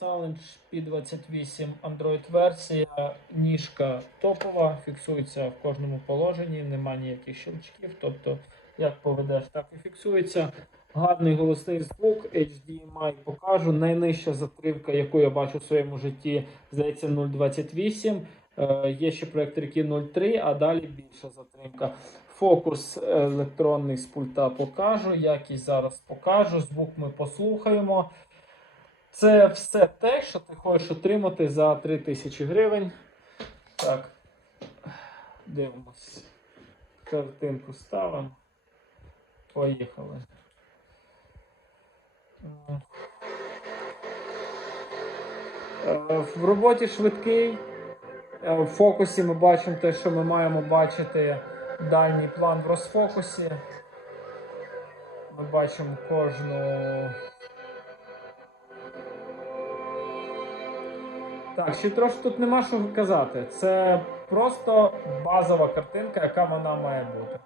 Challenge P28 Android версія, ніжка топова, фіксується в кожному положенні, нема ніяких щелчків. Тобто, як поведеш, так і фіксується. Гарний голосний звук, HDMI покажу. Найнижча затримка, яку я бачу в своєму житті, здається, 0,28. Е, Є ще проєктор, 0,3, а далі більша затримка. Фокус електронний з пульта покажу, якість зараз покажу, звук ми послухаємо. Це все те, що ти хочеш отримати за 3000 гривень. Так, дивимось. Картинку ставимо. Поїхали. Е, В роботі швидкий. Е, В фокусі ми бачимо те, що ми маємо бачити дальній план в розфокусі. Ми бачимо кожну. Так, ще трошки тут нема що казати. Це просто базова картинка, яка вона має бути.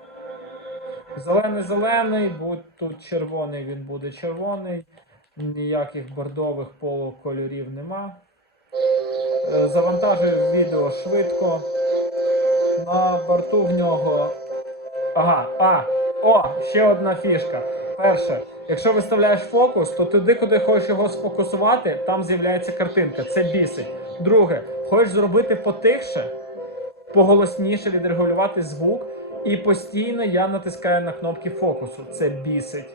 Зелений зелений, будь тут червоний, він буде червоний. Ніяких бордових полукольорів нема. Е, Завантажує відео швидко. На борту в нього. Ага, а, о, ще одна фішка. Перше, якщо виставляєш фокус, то туди, куди хочеш його сфокусувати, там з'являється картинка. Це бісить. Друге, хочеш зробити потихше, поголосніше відрегулювати звук, і постійно я натискаю на кнопки фокусу. Це бісить.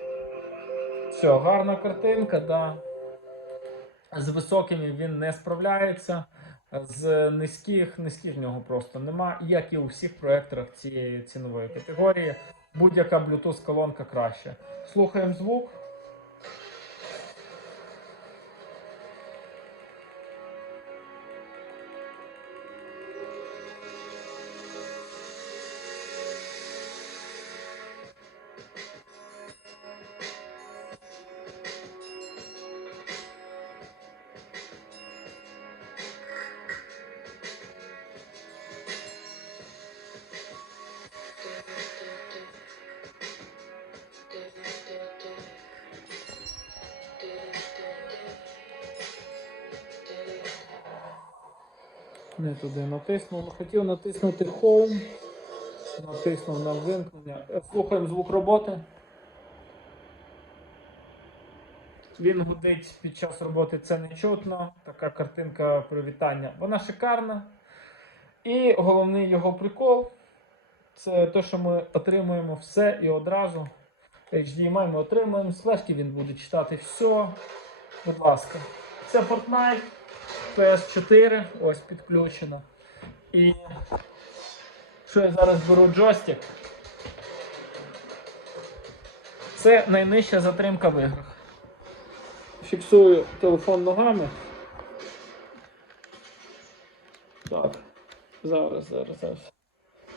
Все, гарна картинка, да. З високими він не справляється. З низьких, низьких в нього просто нема, як і у всіх проекторах цієї цінової категорії. Будь-яка Bluetooth колонка краще. Слухаємо звук. Не туди натиснув. Хотів натиснути Home. Натиснув на вимкнення. Е, Слухаємо звук роботи. Він гудить під час роботи, це не чутно. Така картинка привітання. Вона шикарна. І головний його прикол це те, що ми отримуємо все і одразу. HDMI ми отримуємо, з флешки він буде читати все. Будь ласка. Це Fortnite. PS4, ось підключено. І що я зараз беру джойстик. Це найнижча затримка в іграх. Фіксую телефон ногами. Так. Зараз, зараз, зараз.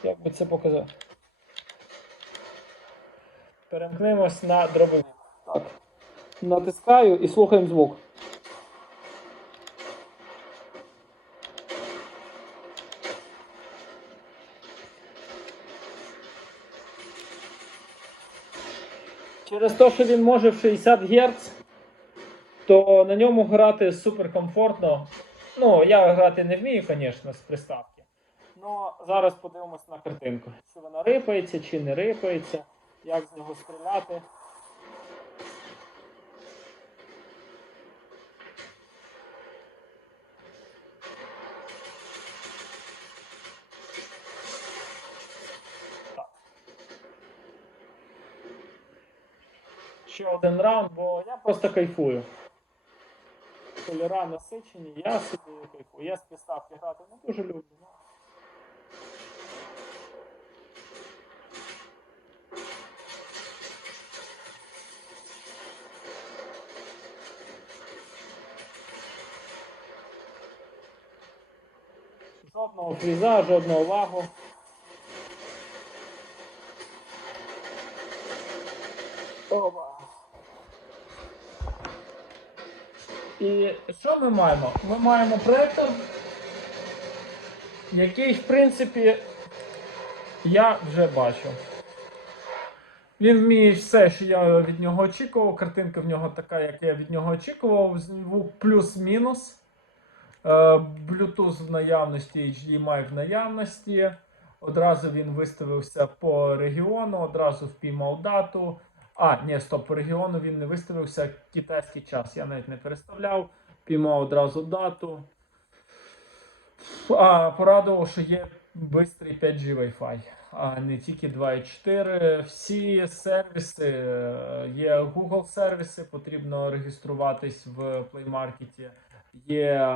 Як би це показати? Перемкнемось на дробовик. Так. Натискаю і слухаємо звук. Через те, що він може в 60 Гц, то на ньому грати супер комфортно. Ну, я грати не вмію, звісно, з приставки. Ну, зараз подивимось на картинку. Чи вона рипається, чи не рипається, як з нього стріляти. Ще один раунд, бо я просто кайфую. Кольора насичені, я собі кайфую. Я з приставки грати не дуже люблю. ну. Жодного фріза, жодного лагу. Оба. І що ми маємо? Ми маємо проектор, який, в принципі, я вже бачу. Він вміє все, що я від нього очікував. Картинка в нього така, як я від нього очікував. Плюс-мінус. Е, Bluetooth в наявності, HDMI в наявності. Одразу він виставився по регіону, одразу впіймав дату. А, ні, стоп, по регіону він не виставився китайський час. Я навіть не переставляв. Піймав одразу дату. А, порадував, що є бистрий 5G Wi-Fi, а не тільки 2.4. Всі сервіси, е, є Google сервіси, потрібно реєструватись в Play Market. Є